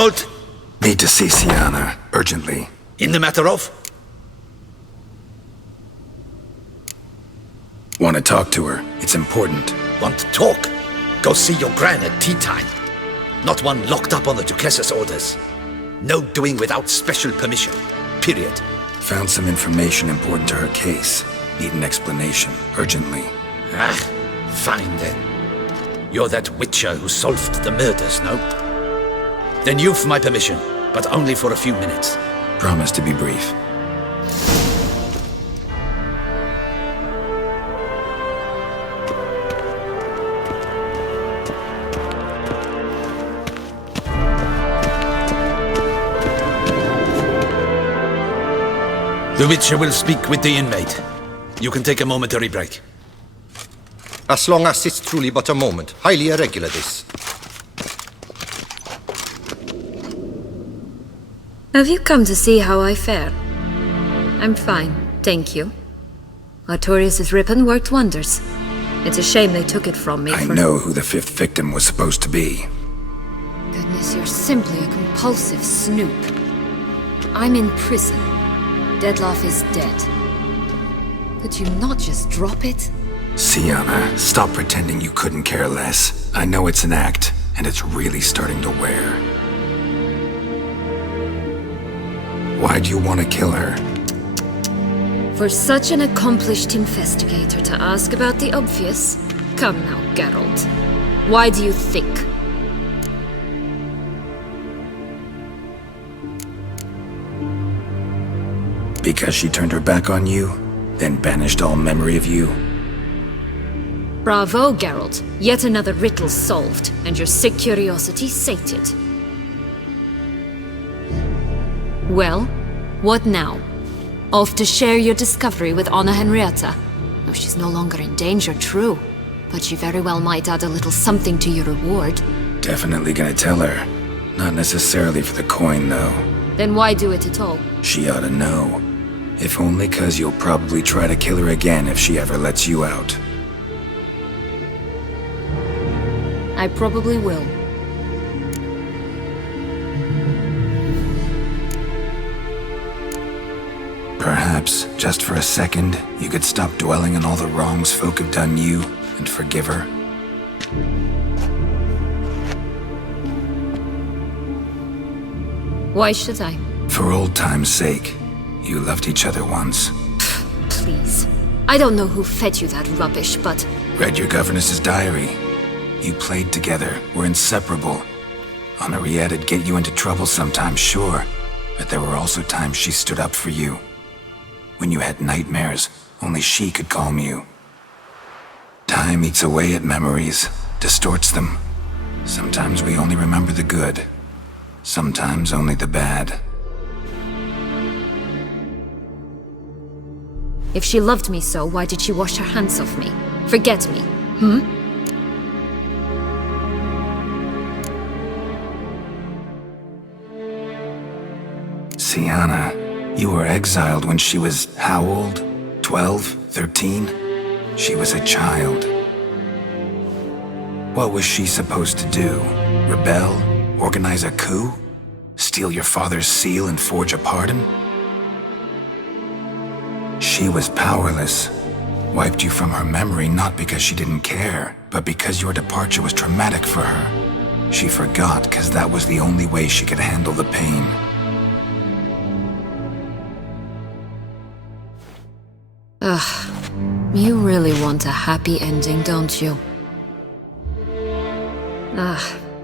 Halt! Need to see Sienna, urgently. In the matter of? Want to talk to her. It's important. Want to talk? Go see your gran at tea time. Not one locked up on the Duchess's orders. No doing without special permission. Period. Found some information important to her case. Need an explanation, urgently. Ah, fine then. You're that witcher who solved the murders, no? Then you've my permission, but only for a few minutes. Promise to be brief. The Witcher will speak with the inmate. You can take a momentary break. As long as it's truly but a moment. Highly irregular, this. Have you come to see how I fare? I'm fine, thank you. Artorius' ribbon worked wonders. It's a shame they took it from me I know who the fifth victim was supposed to be. Goodness, you're simply a compulsive snoop. I'm in prison. Deadloff is dead. Could you not just drop it? Sienna, stop pretending you couldn't care less. I know it's an act, and it's really starting to wear. Why'd you want to kill her? For such an accomplished investigator to ask about the obvious? Come now, Geralt. Why do you think? Because she turned her back on you, then banished all memory of you? Bravo, Geralt. Yet another riddle solved, and your sick curiosity sated. Well, what now? Off to share your discovery with Anna Henrietta? No, she's no longer in danger, true. But she very well might add a little something to your reward. Definitely gonna tell her. Not necessarily for the coin, though. Then why do it at all? She ought to know. If only 'cause you'll probably try to kill her again if she ever lets you out. I probably will. Perhaps, just for a second, you could stop dwelling on all the wrongs folk have done you and forgive her. Why should I? For old time's sake. You loved each other once. Please. I don't know who fed you that rubbish, but... Read your governess's diary. You played together, were inseparable. Henriette'd get you into trouble sometimes, sure. But there were also times she stood up for you. When you had nightmares, only she could calm you. Time eats away at memories, distorts them. Sometimes we only remember the good. Sometimes only the bad. If she loved me so, why did she wash her hands off me? Forget me, hmm? Sienna, you were exiled when she was how old? 12? 13? She was a child. What was she supposed to do? Rebel? Organize a coup? Steal your father's seal and forge a pardon? She was powerless. Wiped you from her memory not because she didn't care, but because your departure was traumatic for her. She forgot because that was the only way she could handle the pain. Ugh. You really want a happy ending, don't you?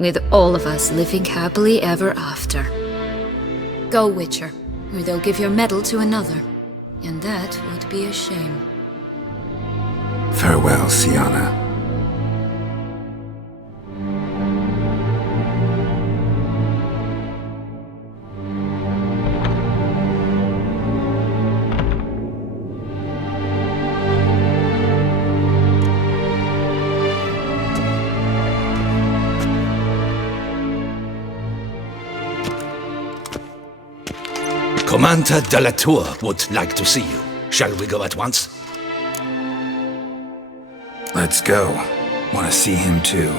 With all of us living happily ever after. Go, Witcher, or they'll give your medal to another. And that would be a shame. Farewell, Sienna. Commander de la Tour would like to see you. Shall we go at once? Let's go. Want to see him too.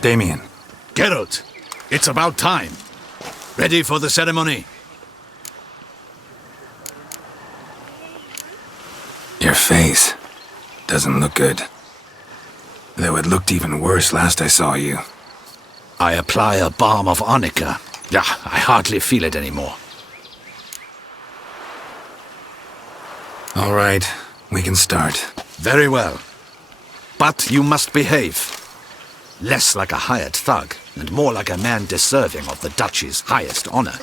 Damien. Geralt, it's about time. Ready for the ceremony? Your face doesn't look good. Though it looked even worse last I saw you. I apply a balm of arnica. Yeah, I hardly feel it anymore. All right, we can start. Very well. But you must behave. Less like a hired thug, and more like a man deserving of the Duchy's highest honor.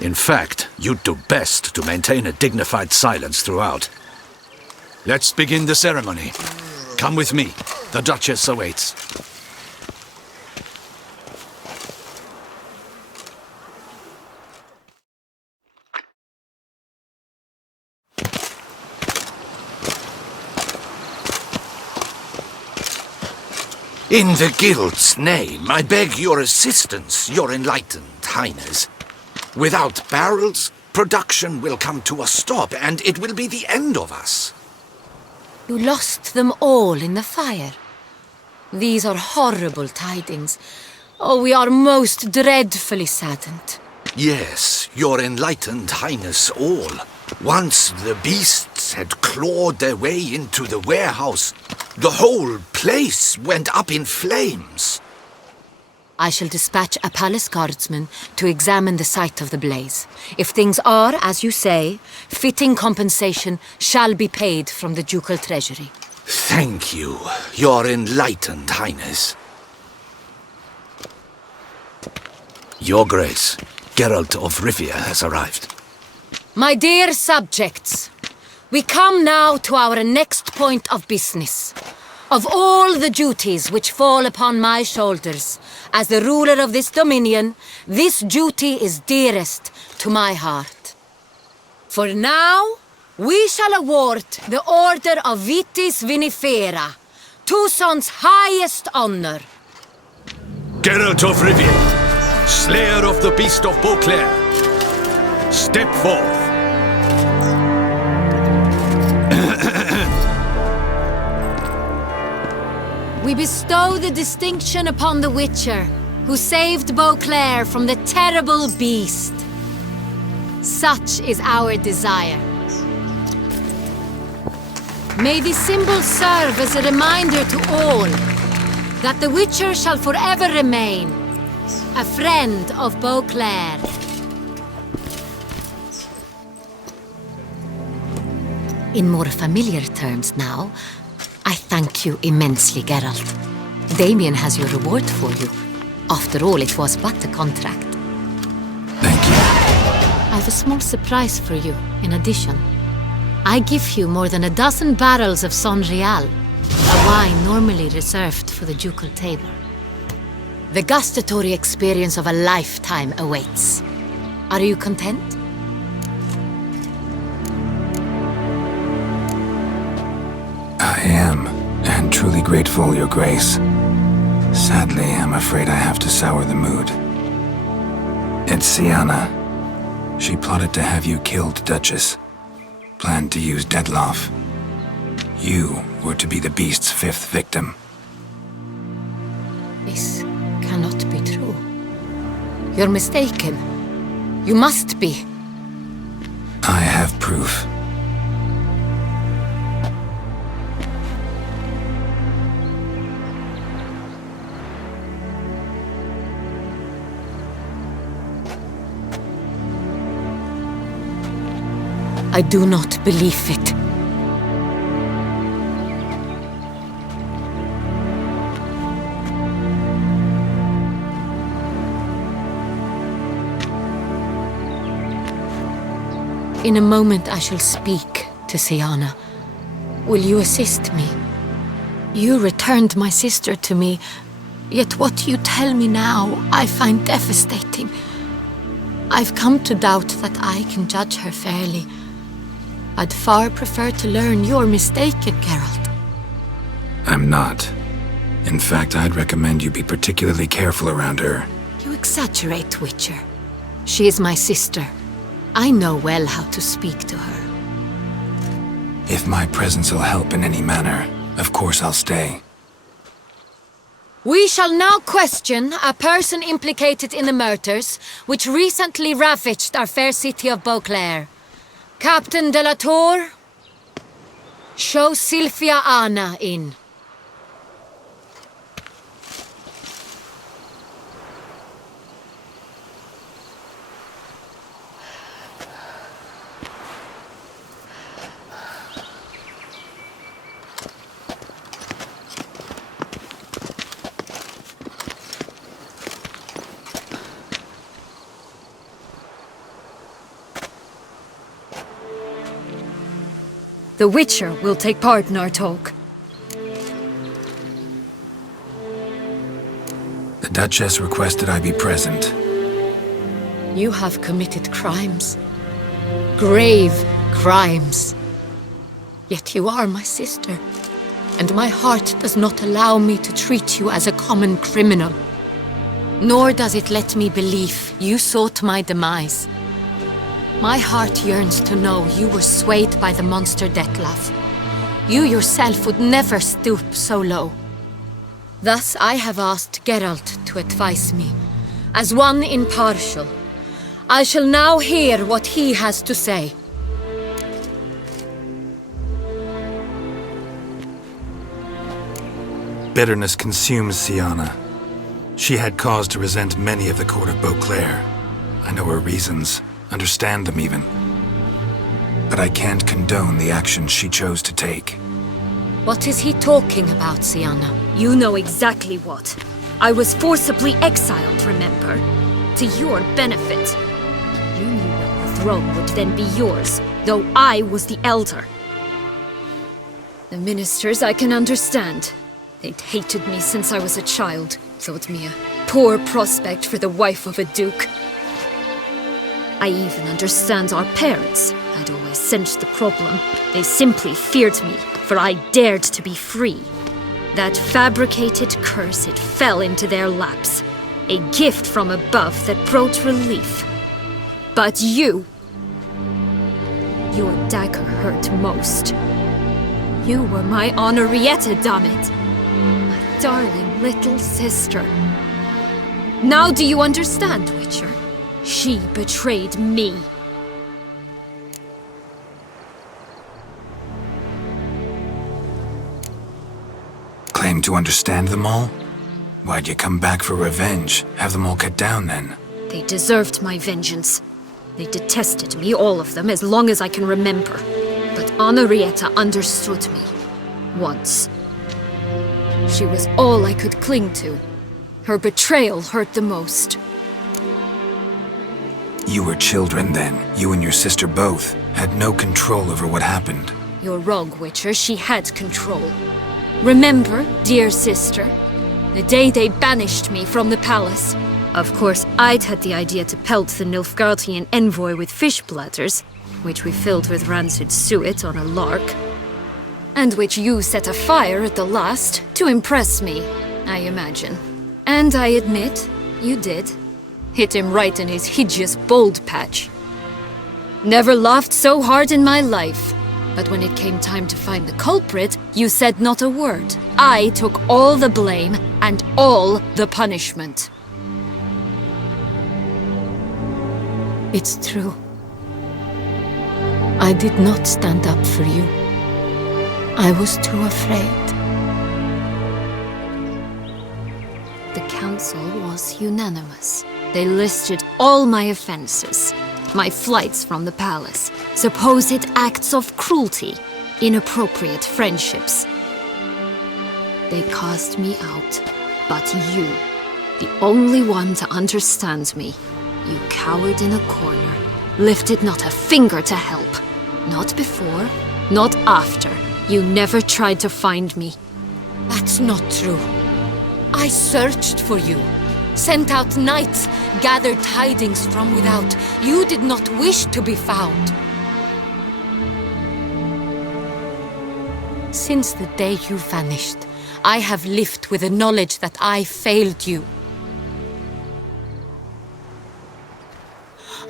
In fact, you'd do best to maintain a dignified silence throughout. Let's begin the ceremony. Come with me. The Duchess awaits. In the Guild's name, I beg your assistance, your enlightened highness. Without barrels, production will come to a stop, and it will be the end of us. You lost them all in the fire. These are horrible tidings. Oh, we are most dreadfully saddened. Yes, your enlightened highness all. Once the beasts had clawed their way into the warehouse, the whole place went up in flames. I shall dispatch a palace guardsman to examine the site of the blaze. If things are, as you say, fitting compensation shall be paid from the ducal treasury. Thank you, your enlightened highness. Your Grace, Geralt of Rivia has arrived. My dear subjects, we come now to our next point of business. Of all the duties which fall upon my shoulders, as the ruler of this dominion, this duty is dearest to my heart. For now, we shall award the Order of Vitis Vinifera, Tucson's highest honor. Geralt of Rivia, slayer of the beast of Beauclair, step forth. We bestow the distinction upon the Witcher, who saved Beauclair from the terrible beast. Such is our desire. May this symbol serve as a reminder to all that the Witcher shall forever remain a friend of Beauclair. In more familiar terms now, I thank you immensely, Geralt. Damien has your reward for you. After all, it was but a contract. Thank you. I have a small surprise for you, in addition. I give you more than a dozen barrels of Sonreal, a wine normally reserved for the ducal table. The gustatory experience of a lifetime awaits. Are you content? I am, and truly grateful, Your Grace. Sadly, I'm afraid I have to sour the mood. It's Syanna. She plotted to have you killed, Duchess. Planned to use Dettlaff. You were to be the beast's fifth victim. This cannot be true. You're mistaken. You must be. I have proof. I do not believe it. In a moment I shall speak to Syanna. Will you assist me? You returned my sister to me, yet what you tell me now I find devastating. I've come to doubt that I can judge her fairly. I'd far prefer to learn you're mistaken, Geralt. I'm not. In fact, I'd recommend you be particularly careful around her. You exaggerate, Witcher. She is my sister. I know well how to speak to her. If my presence will help in any manner, Of course I'll stay. We shall now question a person implicated in the murders which recently ravaged our fair city of Beauclair. Captain de la Tour, show Sylvia Anna in. The Witcher will take part in our talk. The Duchess requested I be present. You have committed crimes. Grave crimes. Yet you are my sister, and my heart does not allow me to treat you as a common criminal. Nor does it let me believe you sought my demise. My heart yearns to know you were swayed by the monster Detlef. You yourself would never stoop so low. Thus I have asked Geralt to advise me, as one impartial. I shall now hear what he has to say. Bitterness consumes Sienna. She had cause to resent many of the court of Beauclair. I know her reasons. Understand them even. But I can't condone the actions she chose to take. What is he talking about, Sienna? You know exactly what. I was forcibly exiled, remember? To your benefit. You knew that the throne would then be yours, though I was the elder. The ministers I can understand. They'd hated me since I was a child, thought me a poor prospect for the wife of a duke. I even understand our parents. I'd always sensed the problem. They simply feared me, for I dared to be free. That fabricated curse, it fell into their laps. A gift from above that brought relief. But you... Your dagger hurt most. You were my Henrietta, damn it. My darling little sister. Now do you understand, Witcher? She betrayed me. Claim to understand them all? Why'd you come back for revenge? Have them all cut down then? They deserved my vengeance. They detested me, all of them, as long as I can remember. But Henrietta understood me. Once. She was all I could cling to. Her betrayal hurt the most. You were children then. You and your sister both had no control over what happened. You're wrong, Witcher. She had control. Remember, dear sister, the day they banished me from the palace? Of course, I'd had the idea to pelt the Nilfgaardian envoy with fish bladders, which we filled with rancid suet on a lark, and which you set afire at the last to impress me, I imagine. And I admit, you did. Hit him right in his hideous bald patch. Never laughed so hard in my life. But when it came time to find the culprit, you said not a word. I took all the blame and all the punishment. It's true. I did not stand up for you. I was too afraid. The council was unanimous. They listed all my offenses. My flights from the palace, supposed acts of cruelty, inappropriate friendships. They cast me out, but you, the only one to understand me, you cowered in a corner, lifted not a finger to help. Not before, not after. You never tried to find me. That's not true. I searched for you. Sent out knights, gathered tidings from without. You did not wish to be found. Since the day you vanished, I have lived with the knowledge that I failed you.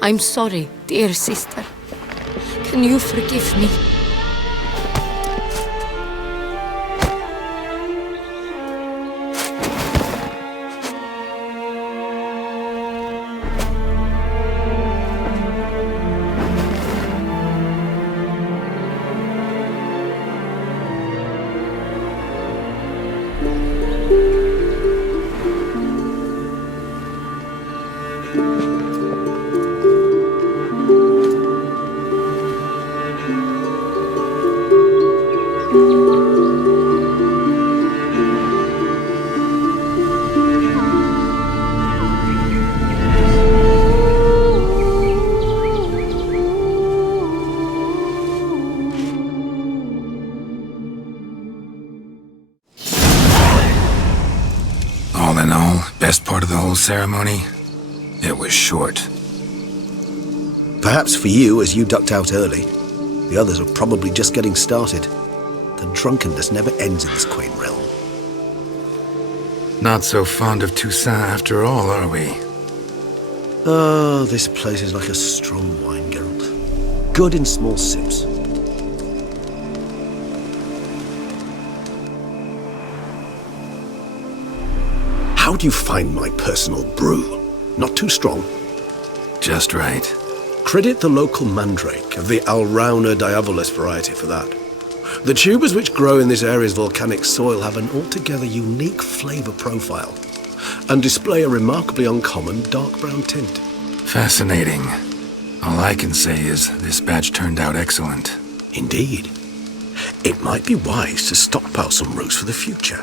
I'm sorry, dear sister. Can you forgive me? ceremony, it was short. Perhaps for you, as you ducked out early. The others are probably just getting started. The drunkenness never ends in this quaint realm. Not so fond of Toussaint after all, are we? Oh, this place is like a strong wine, Geralt. Good in small sips. How do you find my personal brew? Not too strong? Just right. Credit the local mandrake of the Alrauna diabolus variety for that. The tubers which grow in this area's volcanic soil have an altogether unique flavor profile and display a remarkably uncommon dark brown tint. Fascinating. All I can say is this batch turned out excellent. Indeed. It might be wise to stockpile some roots for the future.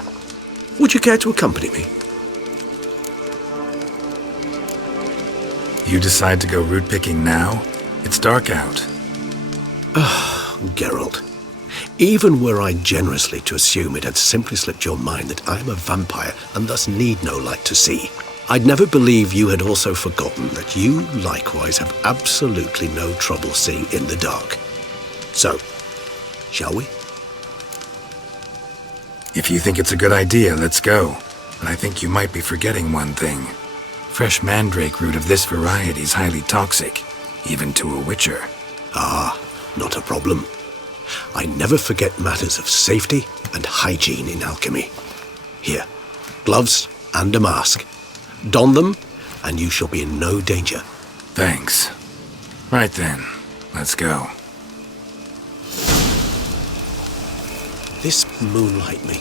Would you care to accompany me? You decide to go root picking now? It's dark out. Geralt, even were I generously to assume it had simply slipped your mind that I am a vampire and thus need no light to see, I'd never believe you had also forgotten that you likewise have absolutely no trouble seeing in the dark. So, shall we? If you think it's a good idea, let's go. But I think you might be forgetting one thing. Fresh mandrake root of this variety is highly toxic, even to a witcher. Ah, not a problem. I never forget matters of safety and hygiene in alchemy. Here, gloves and a mask. Don them, and you shall be in no danger. Thanks. Right then, let's go. This moonlight makes